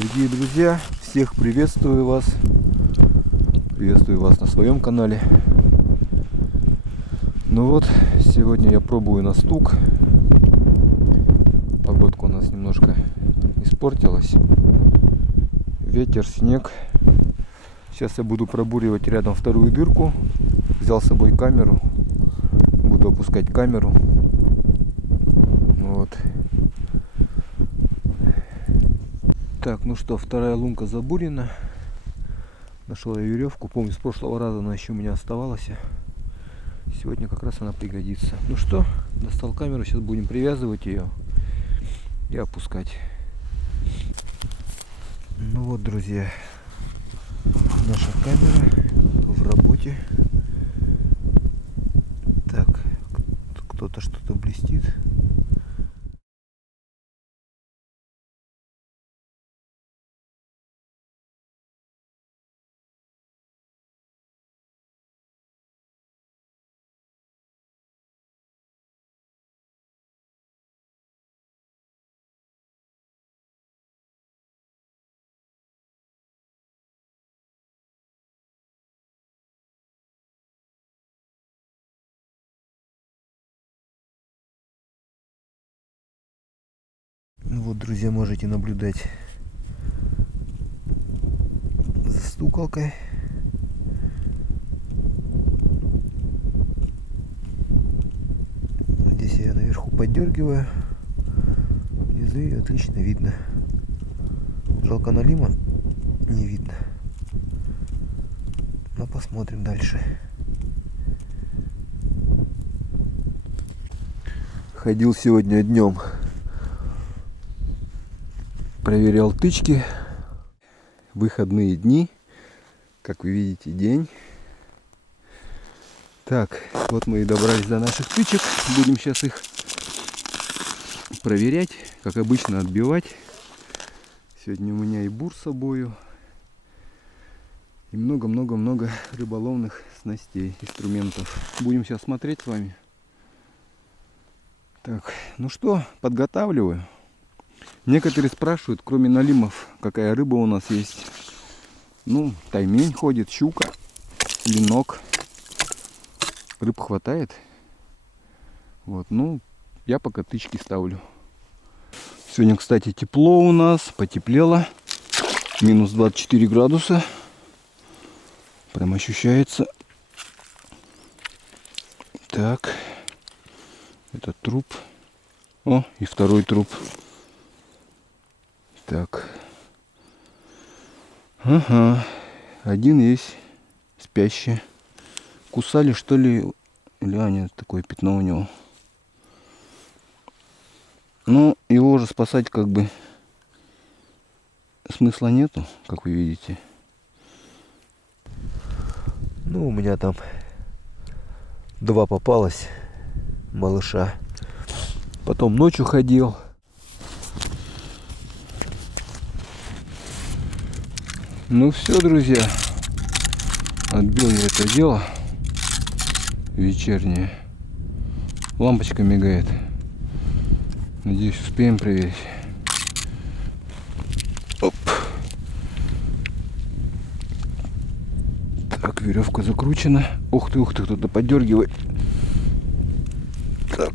Дорогие друзья, всех приветствую вас. Приветствую вас на своем канале. Ну вот, сегодня я пробую на стук. Погодка у нас немножко испортилась. Ветер, снег. Сейчас я буду пробуривать рядом вторую дырку. Взял с собой камеру. Буду опускать камеру. Вот. Так, ну что, вторая лунка забурена. Нашел я веревку. Помню, с прошлого раза она еще у меня оставалась. Сегодня как раз она пригодится. Ну что, достал камеру. Сейчас будем привязывать ее и опускать. Ну вот, друзья, наша камера в работе. Так, кто-то что-то блестит. Ну вот, друзья, можете наблюдать за стуколкой. Здесь я наверху поддергиваю. Внизу ее отлично видно. Жалко, налима не видно. Но посмотрим дальше. Ходил сегодня днем. Проверял тычки. Выходные дни. Как вы видите, день. Так, вот мы и добрались до наших тычек. Будем сейчас их проверять. Как обычно, отбивать. Сегодня у меня и бур с собою. И много-много-много рыболовных снастей, инструментов. Будем сейчас смотреть с вами. Так, ну что, подготавливаю. Некоторые спрашивают, кроме налимов, какая рыба у нас есть. Ну, таймень ходит, щука, ленок. Рыб хватает. Вот, ну, я пока тычки ставлю. Сегодня, кстати, тепло у нас, потеплело. Минус 24 градуса. Прям ощущается. Так. Это труп. О, и второй труп. Так. Ага. Один есть спящий. Кусали, что ли? Или нет, такое пятно у него. Ну, его уже спасать как бы смысла нету, как вы видите. Ну, у меня там 2 попалось малыша. Потом ночью ходил. Ну все, друзья. Отбил я это дело вечернее. Лампочка мигает. Надеюсь, успеем проверить. Оп. Так, веревка закручена. Ух ты, кто-то поддергивает. Так.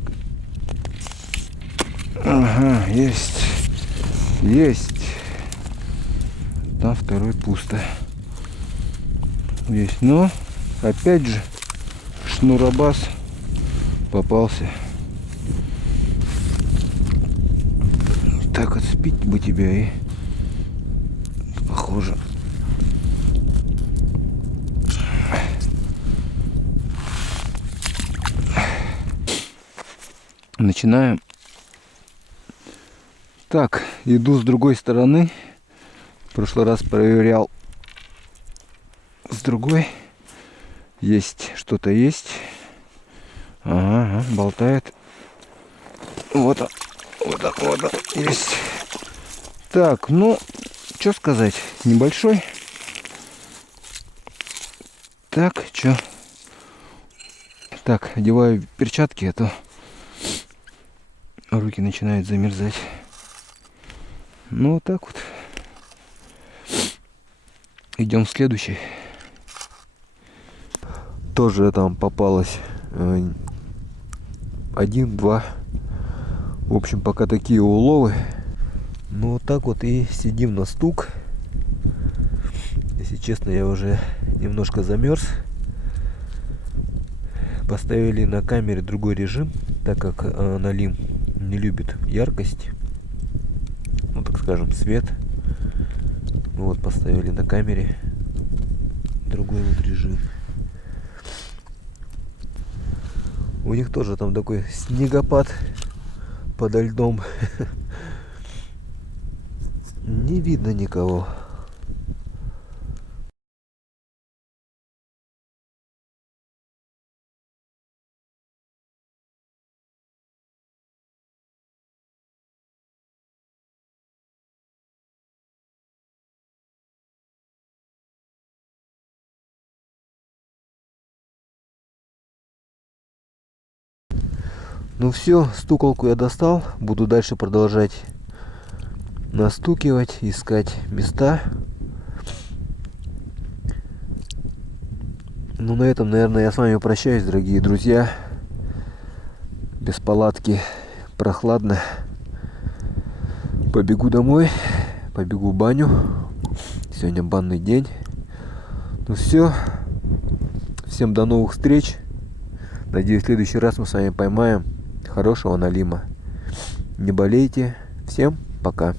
Ага, есть. Есть. Там второй пусто. Есть. Но, опять же, шнуробас попался. Так, отспить бы тебя и... Похоже. Начинаем. Так, иду с другой стороны. В прошлый раз проверял с другой. Есть, что-то есть. Ага, болтает. Вот он, вот он, есть. Так, ну, что сказать, небольшой. Так, что? Так, одеваю перчатки, а то руки начинают замерзать. Ну, вот так вот. Идем в следующий. Тоже там попалось один, два. В общем, пока такие уловы. Ну вот так вот и сидим на стук. Если честно, я уже немножко замерз. Поставили на камере другой режим, так как налим не любит яркость, ну так скажем, свет. Вот поставили на камере другой вот режим. У них тоже там такой снегопад подо льдом. Не видно никого. Ну все, стуколку я достал. Буду дальше продолжать настукивать, искать места. Ну на этом, наверное, я с вами прощаюсь, дорогие друзья. Без палатки, прохладно. Побегу домой, побегу в баню. Сегодня банный день. Ну все, всем до новых встреч. Надеюсь, в следующий раз мы с вами поймаем хорошего налима. Не болейте. Всем пока.